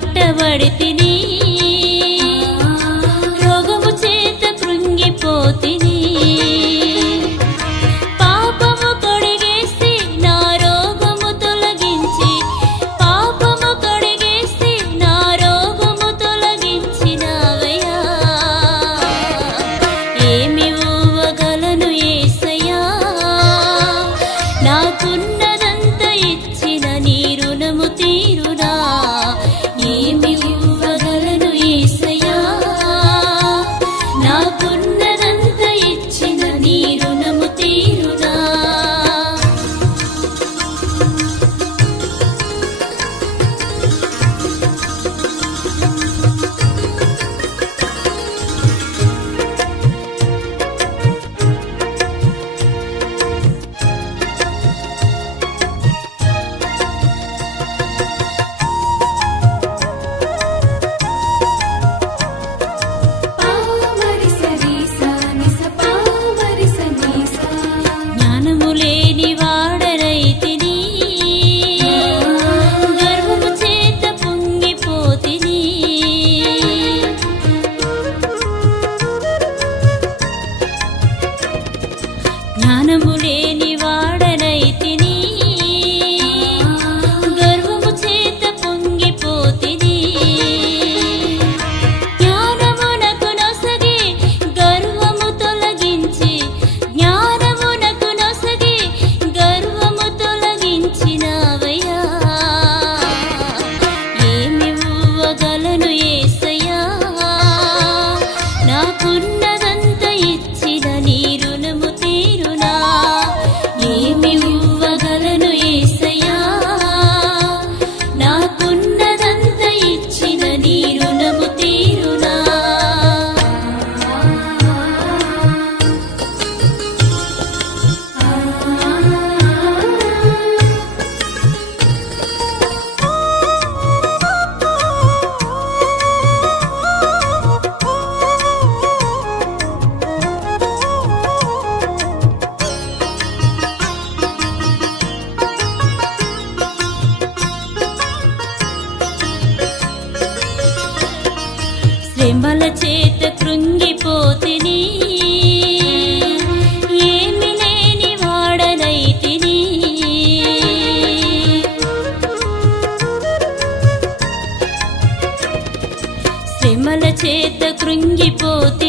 పట్టబడితిని, రోగము చేత కృంగిపోతిని. పాపము కడిగేసి నా రోగము తొలగించి, పాపము కడిగేసి నా రోగము తొలగించినావయ్యా. ఏమి ఇవ్వగలను యేసయ్యా, నాకున్నదంత ఇచ్చిన నీ రుణము తీరునా. ఏమి ఇవ్వగలను యేసయ్యా, నాకున్నదంత ఇచ్చిన నీ రుణము తీరునా. జ్ఞానము లేని వాడనైతిని, గర్వము చేత పొంగిపోతిని. జ్ఞానము లేని వాడనైతిని, గర్వము చేత పొంగిపోతిని. జ్ఞానమునకు నొసగి గర్వము తొలగించి, జ్ఞానమునకు నొసగి గర్వము తొలగించినావయ్యా. ఏమి ఇవ్వగలను యేసయ్యా, నాకున్నదంత ఇచ్చిన నీ రుణము తీరునా. ఏమి ఇవ్వగలను యేసయ్యా, నాకున్నదంత ఇచ్చిన నీ రుణము తీరునా. శ్రమల చేత కృంగిపోతిని, ఏమి లేని వాడనైతిని. శ్రమల చేత కృంగిపోతిని,